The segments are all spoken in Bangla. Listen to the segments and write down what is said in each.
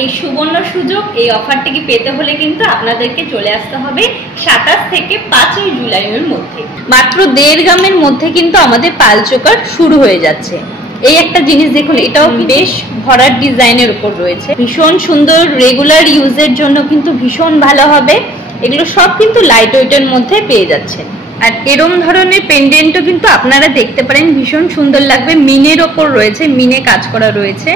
এই সুবর্ণ সুযোগ, এই অফারটিকে পেতে হলে কিন্তু আপনাদেরকে চলে আসতে হবে 27 থেকে 5ই জুলাইয়ের মধ্যে। মাত্র 1.5 গ্রামের মধ্যে কিন্তু আমাদের পাল চোকার শুরু হয়ে যাচ্ছে। এই একটা জিনিস দেখুন, এটাও বেশ ভরাট ডিজাইনের উপর রয়েছে, ভীষণ সুন্দর, রেগুলার ইউজের জন্য কিন্তু ভীষণ ভালো হবে। এগুলো সব কিন্তু লাইট ওয়েটের মধ্যে পেয়ে যাচ্ছেন। আর এরম ধরনের পেন্ডেন্টও কিন্তু আপনারা দেখতে পারেন, ভীষণ সুন্দর লাগবে। মিনের ওপর রয়েছে, মিনে কাজ করা রয়েছে,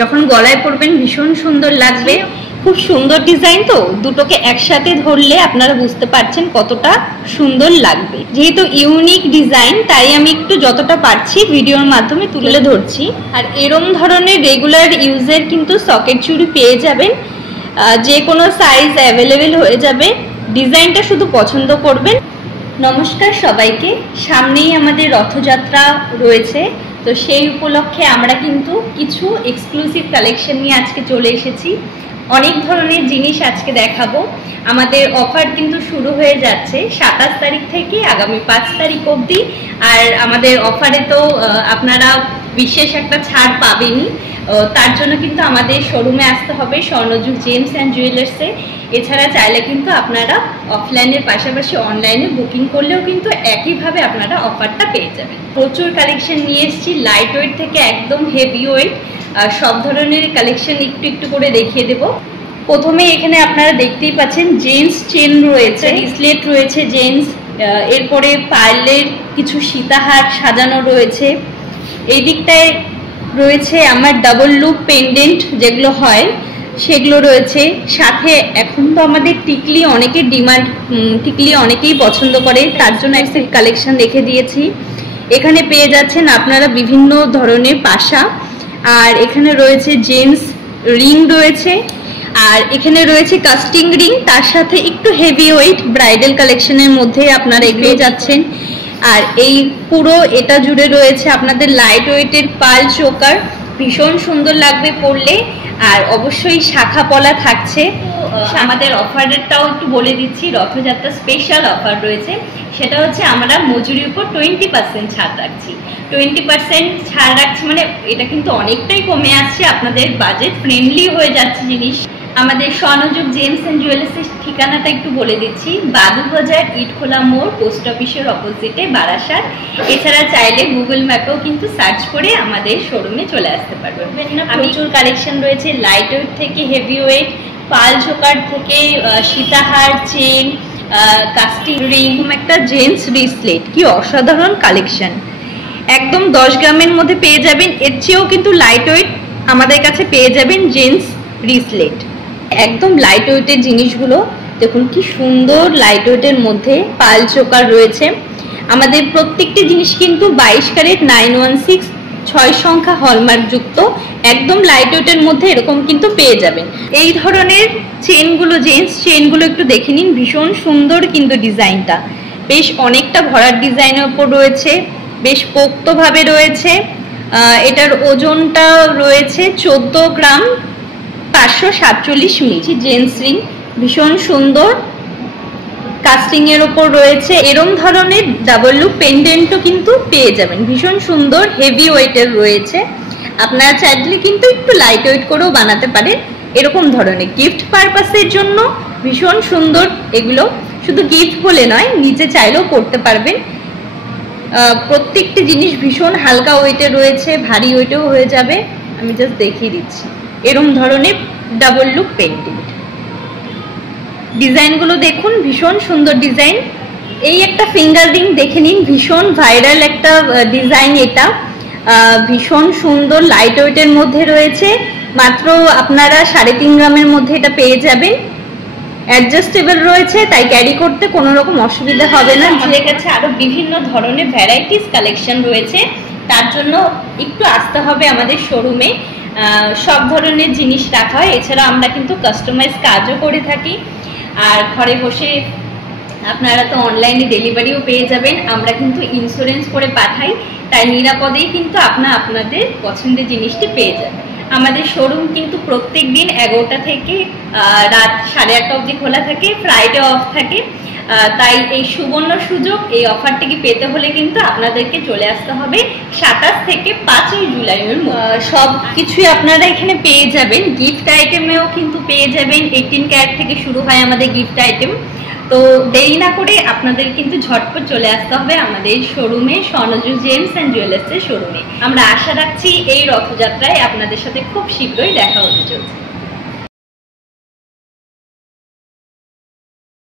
যখন গলায় পরবেন ভীষণ সুন্দর লাগবে। খুব সুন্দর ডিজাইন, তো দুটোকে একসাথে ধরলে আপনারা বুঝতে পারছেন কতটা সুন্দর লাগবে। যেহেতু ইউনিক ডিজাইন, তাই আমি একটু যতটা পারছি ভিডিওর মাধ্যমে তুলে ধরছি। আর এরম ধরনের রেগুলার ইউজের কিন্তু সকেট চুড়ি পেয়ে যাবেন, যে কোনো সাইজ অ্যাভেলেবেল হয়ে যাবে। ডিজাইনটা শুধু পছন্দ করবেন। নমস্কার সবাইকে, সামনেই আমাদের রথযাত্রা রয়েছে, তো সেই উপলক্ষে আমরা কিন্তু কিছু এক্সক্লুসিভ কালেকশন নিয়ে আজকে চলে এসেছি। অনেক ধরনের জিনিস আজকে দেখাবো। আমাদের অফার কিন্তু শুরু হয়ে যাচ্ছে 27 তারিখ থেকে আগামী 5 তারিখ অবধি। আর আমাদের অফারে তো আপনারা বিশেষ একটা ছাড় পাবেনই, তার জন্য কিন্তু আমাদের শোরুমে আসতে হবে, স্বর্ণযুগ জেমস অ্যান্ড জুয়েলার্সে। এছাড়া চাইলে কিন্তু আপনারা অফলাইনের পাশাপাশি অনলাইনে বুকিং করলেও কিন্তু একইভাবে আপনারা অফারটা পেয়ে যাবেন। প্রচুর কালেকশন নিয়ে এসেছি, লাইট ওয়েট থেকে একদম হেভি ওয়েট, সব ধরনের কালেকশন একটু একটু করে দেখিয়ে দেব। প্রথমে এখানে আপনারা দেখতেই পাচ্ছেন জেন্টস চেন রয়েছে, ব্রেসলেট রয়েছে জেন্টস, এরপরে পার্লের কিছু সীতাহার সাজানো রয়েছে। এই দিকটায় রয়েছে আমার ডাবল লুপ পেন্ডেন্ট যেগুলো হয় সেগুলো রয়েছে। সাথে এখন তো আমাদের টিকলি অনেকের ডিমান্ড, টিকলি অনেকেই পছন্দ করে, তার জন্য একটা কালেকশন রেখে দিয়েছি। এখানে পেয়ে যাচ্ছেন আপনারা বিভিন্ন ধরনের পাশা, আর এখানে রয়েছে জেন্টস রিং রয়েছে, আর এখানে রয়েছে কাস্টিং রিং, তার সাথে একটু হেভি ওয়েট ব্রাইডাল কালেকশনের মধ্যে আপনারা পেয়ে যাচ্ছেন। আর এই পুরো এটা জুড়ে রয়েছে আপনাদের লাইট ওয়েটের পাল চোকার, ভীষণ সুন্দর লাগবে পরলে। আর অবশ্যই শাখা পলা থাকছে। আমাদের অফারটাও একটু বলে দিচ্ছি, রথযাত্রা স্পেশাল অফার রয়েছে, সেটা হচ্ছে আমরা মজুরির উপর 20% ছাড় রাখছি। 20% ছাড় রাখছি মানে এটা কিন্তু অনেকটাই কমে আসছে, আপনাদের বাজেট ফ্রেন্ডলি হয়ে যাচ্ছে জিনিস। আমাদের স্বর্ণযুগ জেমস অ্যান্ড জুয়েলার্সের ঠিকানাটা একটু বলে দিচ্ছি, বাদুবাজার ইটখোলা মোড়, পোস্ট অফিসের অপোজিটে, বারাসাত। এছাড়া চাইলে গুগল ম্যাপেও কিন্তু সার্চ করে আমাদের শোরুমে চলে আসতে পারবেন। প্রচুর কালেকশন রয়েছে, লাইট ওয়েট থেকে হেভি ওয়েট, পাল চোকার থেকে সীতাহার, চেন, কাস্টিং রিং, একটা জেন্টস ব্রেসলেট, কি অসাধারণ কালেকশন। একদম 10 গ্রামের মধ্যে পেয়ে যাবেন। এর চেয়েও কিন্তু লাইট ওয়েট আমাদের কাছে পেয়ে যাবেন জেন্টস ব্রেসলেট। একদম লাইট ওয়েটের জিনিসগুলো দেখুন, কি সুন্দর লাইট ওয়েটের মধ্যে পাল চোকার রয়েছে। আমাদের প্রত্যেকটি জিনিস কিন্তু 22 ক্যারেট 916 6 সংখ্যা হলমার্ক যুক্ত, একদম লাইট ওয়েটের মধ্যে এরকম কিন্তু পেয়ে যাবেন। এই ধরনের চেনগুলো, জেন্টস চেনগুলো একটু দেখে নিন, ভীষণ সুন্দর কিন্তু ডিজাইনটা, বেশ অনেকটা ভরাট ডিজাইনের উপর রয়েছে, বেশ পোক্তভাবে রয়েছে। এটার ওজনটা রয়েছে 14 গ্রাম 547 মিলি। জেন্টস রিং ভীষণ সুন্দর, কাস্টিং এর উপর রয়েছে। এরম ধরনের ডাবল লুপ পেন্ডেন্টও কিন্তু পেয়ে যাবেন, ভীষণ সুন্দর হেভি ওয়েটের রয়েছে। আপনারা চাইলে কিন্তু একটু লাইট ওয়েট করেও বানাতে পারেন। এরকম ধরনের গিফট পারপাসের জন্য ভীষণ সুন্দর এগুলো, শুধু গিফট বলে নয়, নিচে চাইলেও পড়তে পারবেন। প্রত্যেকটি জিনিস ভীষণ হালকা ওয়েটের রয়েছে, ভারী ওয়েটেও হয়ে যাবে। আমি জাস্ট দেখিয়ে দিচ্ছি এরম ধরনের ডাবল লুপ পেন্ডেন্ট। ডিজাইনগুলো দেখুন, ভীষণ সুন্দর ডিজাইন। এই একটা ফিঙ্গার রিং দেখে নিন, ভীষণ ভাইরাল একটা ডিজাইন। এটা ভীষণ সুন্দর লাইট ওয়েটের মধ্যে রয়েছে, মাত্র আপনারা 3.5 গ্রামের মধ্যে এটা পেয়ে যাবেন। অ্যাডজাস্টেবল রয়েছে, তাই ক্যারি করতে কোনো রকম অসুবিধা হবে না। আমাদের কাছে আরো বিভিন্ন ধরনের ভ্যারাইটিস কালেকশন রয়েছে, তার জন্য একটু আসতে হবে আমাদের শোরুমে। সব ধরনের জিনিস রাখা হয়, এছাড়া আমরা কিন্তু কাস্টমাইজ কাজও করে থাকি। আর ঘরে বসে আপনারা তো অনলাইনে ডেলিভারিও পেয়ে যাবেন, আমরা কিন্তু ইন্স্যুরেন্স করে পাঠাই, তাই নিরাপদেই কিন্তু আপনাদের পছন্দের জিনিসটি পেয়ে যাবেন। আমাদের শোরুম কিন্তু প্রত্যেক দিন 11টা থেকে রাত 8:30 অবধি খোলা থাকে, ফ্রাইডে অফ থাকে। তাই এই সুবর্ণ সুযোগ, এই অফারটিকে পেতে হলে কিন্তু আপনাদেরকে চলে আসতে হবে 27 থেকে 5ই জুলাইয়ের মধ্যে। সব কিছুই আপনারা এখানে পেয়ে যাবেন, গিফট আইটেমেও কিন্তু পেয়ে যাবেন। 18 ক্যারেট থেকে শুরু হয় আমাদের গিফট আইটেম। তো দেরি না করে আপনাদের কিন্তু ঝটপট চলে আসতে হবে আমাদের শোরুমে, স্বর্ণজুয়েল জেমস অ্যান্ড জুয়েলার্সের শোরুমে। আমরা আশা রাখছি এই রথযাত্রায় আপনাদের সাথে খুব শীঘ্রই দেখা হতে চলছে।